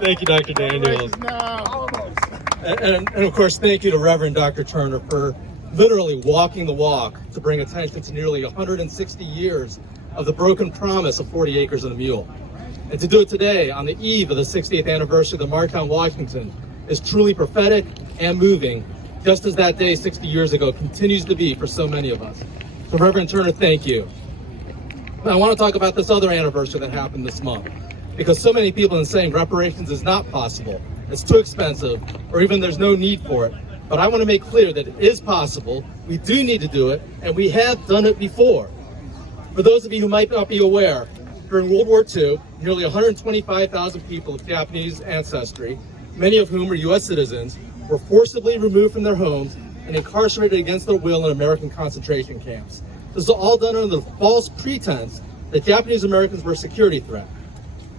Thank you, Dr. Daniels. And of course, thank you to Reverend Dr. Turner for literally walking the walk to bring attention to nearly 160 years of the broken promise of 40 acres and a mule. And to do it today, on the eve of the 60th anniversary of the March on Washington, is truly prophetic and moving, just as that day 60 years ago continues to be for so many of us. So Reverend Turner, thank you. Now, I want to talk about this other anniversary that happened this month, because so many people are saying reparations is not possible, it's too expensive, or even there's no need for it. But I want to make clear that it is possible, we do need to do it, and we have done it before. For those of you who might not be aware, during World War II, nearly 125,000 people of Japanese ancestry, many of whom were U.S. citizens, were forcibly removed from their homes and incarcerated against their will in American concentration camps. This was all done under the false pretense that Japanese Americans were a security threat.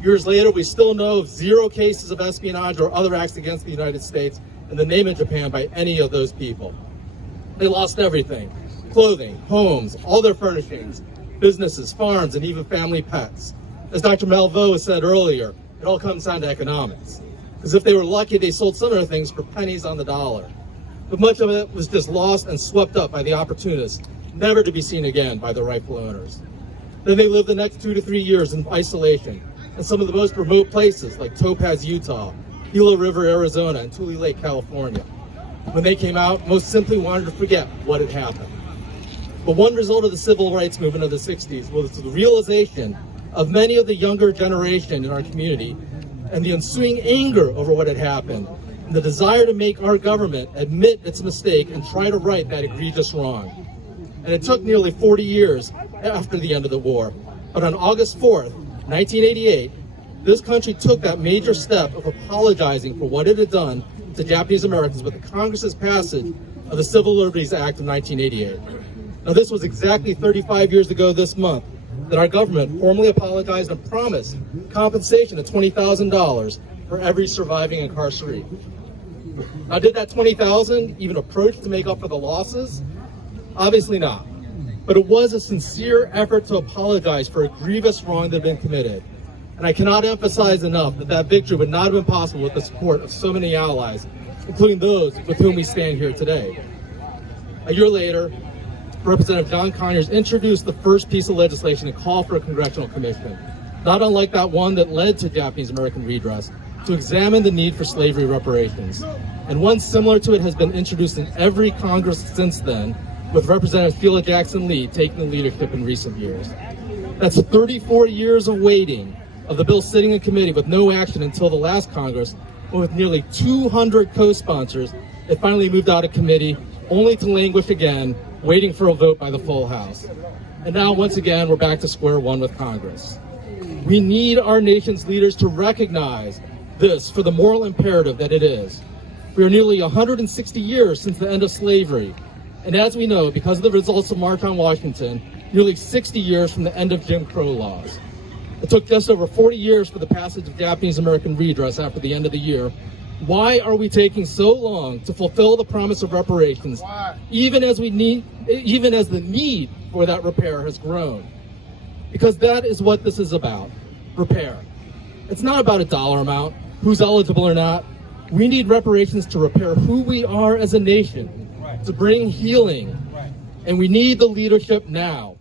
Years later, we still know of 0 cases of espionage or other acts against the United States in the name of Japan by any of those people. They lost everything: clothing, homes, all their furnishings, businesses, farms, and even family pets. As Dr. Malveaux said earlier, it all comes down to economics. Because if they were lucky, they sold some of their things for pennies on the dollar. But much of it was just lost and swept up by the opportunists, never to be seen again by the rightful owners. Then they lived the next 2 to 3 years in isolation in some of the most remote places like Topaz, Utah, Gila River, Arizona, and Tule Lake, California. When they came out, most simply wanted to forget what had happened. But one result of the civil rights movement of the 60s was the realization of many of the younger generation in our community and the ensuing anger over what had happened, and the desire to make our government admit its mistake and try to right that egregious wrong. And it took nearly 40 years after the end of the war. But on August 4th, 1988, this country took that major step of apologizing for what it had done to Japanese Americans with the Congress's passage of the Civil Liberties Act of 1988. Now, this was exactly 35 years ago this month that our government formally apologized and promised compensation of $20,000 for every surviving incarceree. Now, did that $20,000 even approach to make up for the losses? Obviously not. But it was a sincere effort to apologize for a grievous wrong that had been committed. And I cannot emphasize enough that that victory would not have been possible with the support of so many allies, including those with whom we stand here today. A year later, Representative John Conyers introduced the first piece of legislation to call for a congressional commission, not unlike that one that led to Japanese American redress, to examine the need for slavery reparations. And one similar to it has been introduced in every Congress since then, with Representative Sheila Jackson Lee taking the leadership in recent years. That's 34 years of waiting of the bill sitting in committee with no action until the last Congress, but with nearly 200 co-sponsors, it finally moved out of committee, only to languish again, waiting for a vote by the full House. And now, once again, we're back to square one with Congress. We need our nation's leaders to recognize this for the moral imperative that it is. We are nearly 160 years since the end of slavery, and as we know, because of the results of March on Washington, nearly 60 years from the end of Jim Crow laws. It took just over 40 years for the passage of Japanese American redress after the end of the year. Why are we taking so long to fulfill the promise of reparations, even as the need for that repair has grown? Because that is what this is about, repair. It's not about a dollar amount, who's eligible or not. We need reparations to repair who we are as a nation, to bring healing, and we need the leadership now.